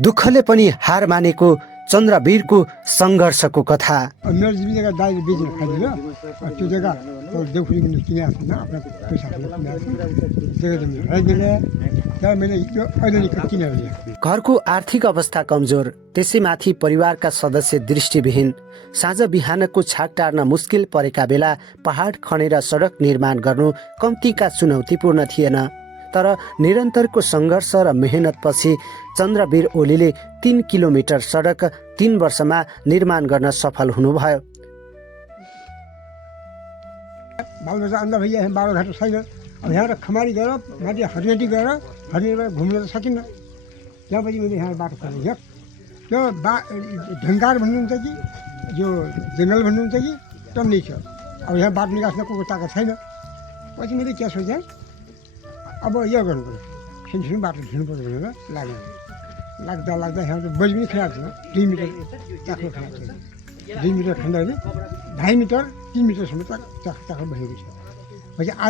दुःखले पनि हार मानेको चन्द्रवीरको सङ्घर्षको कथा। मेरो जग्गा दाइले बेचेर खाइदियो त्यो जग्गा देउखुरी किनेको थिएन आफ्नो पैसाले किनेको थिएँ मैले यो अहिले किनेर ल्याएँ। घरको आर्थिक अवस्था कमजोर, त्यसैमाथि परिवारका सदस्य दृष्टिविहीन, साँझ बिहानको छाक टार्न मुस्किल परेका बेला पहाड खनेर सडक निर्माण गर्नु कम्तीका चुनौतीपूर्ण थिएन। तर निरन्तरको सङ्घर्ष र मेहनतपछि चन्द्रवीर ओलीले 3 किलोमिटर सडक 3 वर्षमा निर्माण गर्न सफल हुनुभयो। बालबच्चा अन्त भइया बाटोघाटो छैन। अब यहाँ खमारी गएर माथि हरियाटी गएर हरियाटीबाट घुम्न त सकिन्न। त्यहाँपछि मैले यहाँ बाटो खोलेँ। त्यो ढङ्गार भन्नुहुन्छ कि यो जङ्गल भन्नुहुन्छ कि टन्नै छ। अब यहाँ बाटो निकास्न को ताकत छैन। पछि मैले के सोचेँ, अब यो गर्नु पऱ्यो, सानो बाटो ढिँड्नु पऱ्यो भनेर लाग्यो। लाग्दा यहाँ त बजी पनि खेलाएको थियो। 2 मिटर चाख्रो खेलाएको थियो। 2 मिटर खन्दाखेरि 2.5 मिटर 3 मिटरसम्म चाख्रो भएको छ। पछि आयो